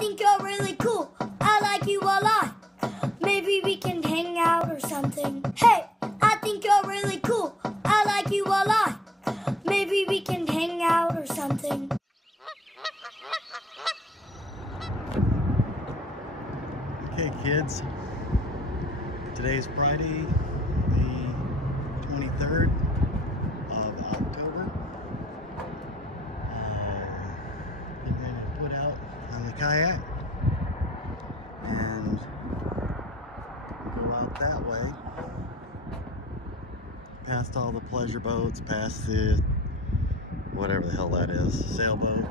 think you're really cool. I like you a lot. Maybe we can hang out or something. Hey, I think you're really cool. I like you a lot. Maybe we can hang out or something. Okay, kids. Today's Friday, the 23rd of October. Getting ready to put out on the kayak and go out that way. Past all the pleasure boats, past the whatever the hell that is, sailboat,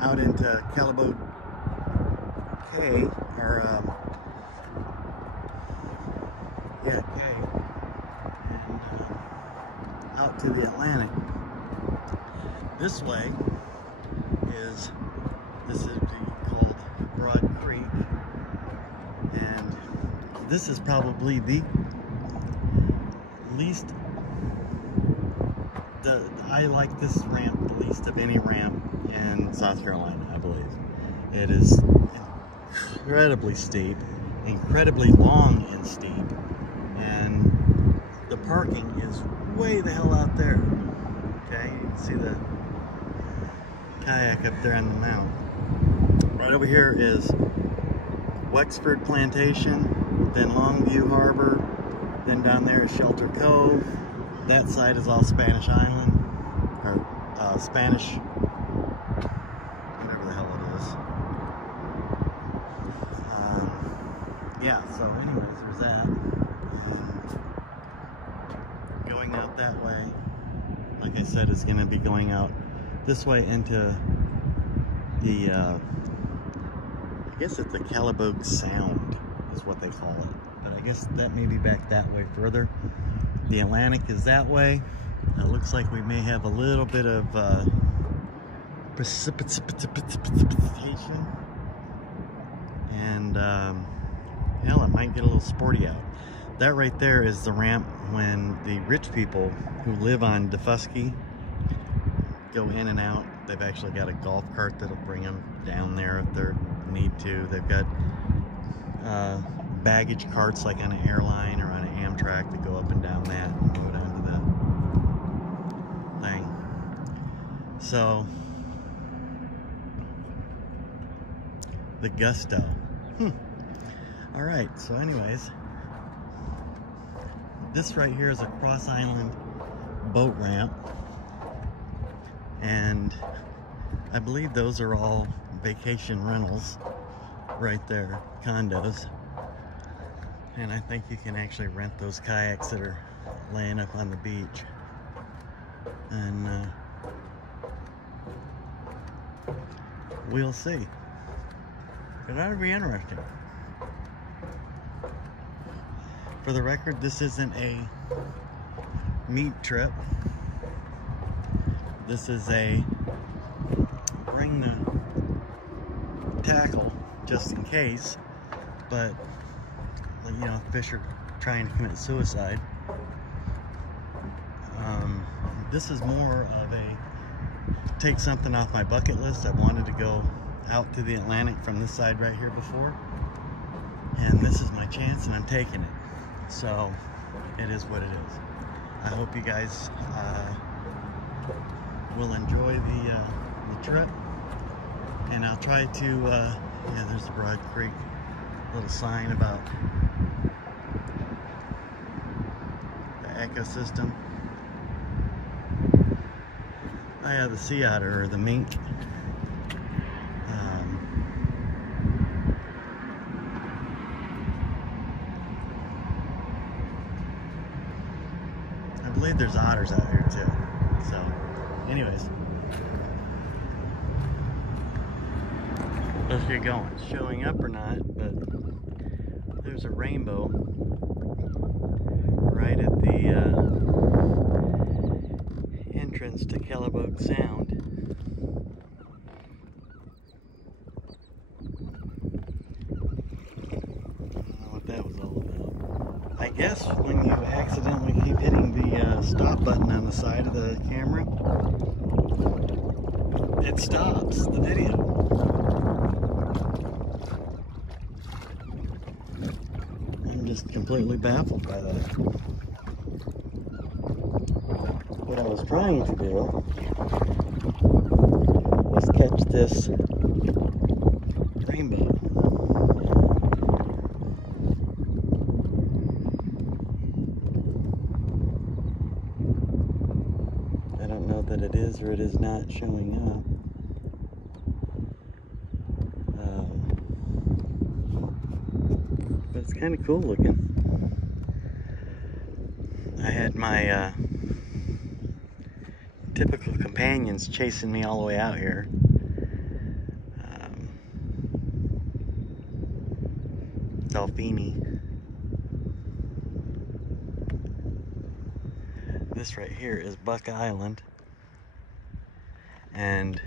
out into Calaboat Cay, or Cay, and out to the Atlantic. This way is, called Broad Creek, and this is probably the least, I like this ramp the least of any ramp in South Carolina, I believe. It is incredibly steep, incredibly long and steep, and the parking is way the hell out there. Okay, you can see the kayak up there on the mount. Right over here is Wexford Plantation, then Longview Harbor, then down there is Shelter Cove. That side is all Spanish Island, or Spanish, whatever the hell it is. Yeah, so anyways, there's that. Going out that way, like I said, is going to be going out this way into the, I guess it's the Calabogue Sound is what they call it. But I guess that may be back that way further. The Atlantic is that way. It looks like we may have a little bit of precipitation. And hell, it might get a little sporty out. That right there is the ramp when the rich people who live on Daufuskie go in and out. They've actually got a golf cart that'll bring them down there if they need to. They've got baggage carts like on an airline or on an Amtrak that go up and down that and go down to that thing. So the Gusto. All right, so anyways, this right here is a cross island boat ramp, and I believe those are all vacation rentals right there, condos. And I think you can actually rent those kayaks that are laying up on the beach. And we'll see. It ought to be interesting. For the record, this isn't a meat trip. This is a bring the tackle just in case, but you know, fish are trying to commit suicide. This is more of a take something off my bucket list. I wanted to go out to the Atlantic from this side right here before, and this is my chance and I'm taking it. So it is what it is. I hope you guys will enjoy the trip, and I'll try to yeah, there's the Broad Creek little sign about the ecosystem. I have the sea otter, or the mink. I believe there's otters out here too. So anyways, let's get going. It's showing up or not, but there's a rainbow right at the entrance to Calabogue Sound. I don't know what that was all about. I guess when you accidentally keep hitting the stop button on the side of the camera, it stops the video. completely baffled by that. What I was trying to do was catch this rainbow. I don't know that it is or it is not showing up. But it's kind of cool looking. I had my typical companions chasing me all the way out here. Delphini. This right here is Buck Island, and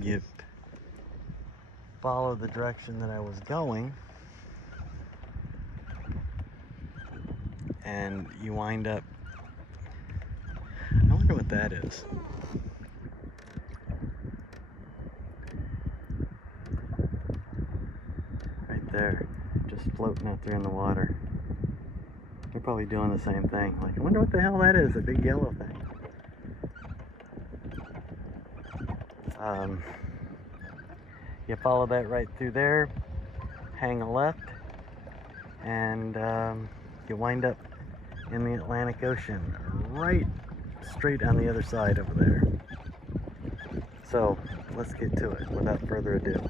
you follow the direction that I was going and you wind up, I wonder what that is. Right there, just floating out there in the water. You're probably doing the same thing. Like, I wonder what the hell that is, a big yellow thing. You follow that right through there, hang a left, and you wind up in the Atlantic Ocean, right straight on the other side over there. So let's get to it without further ado.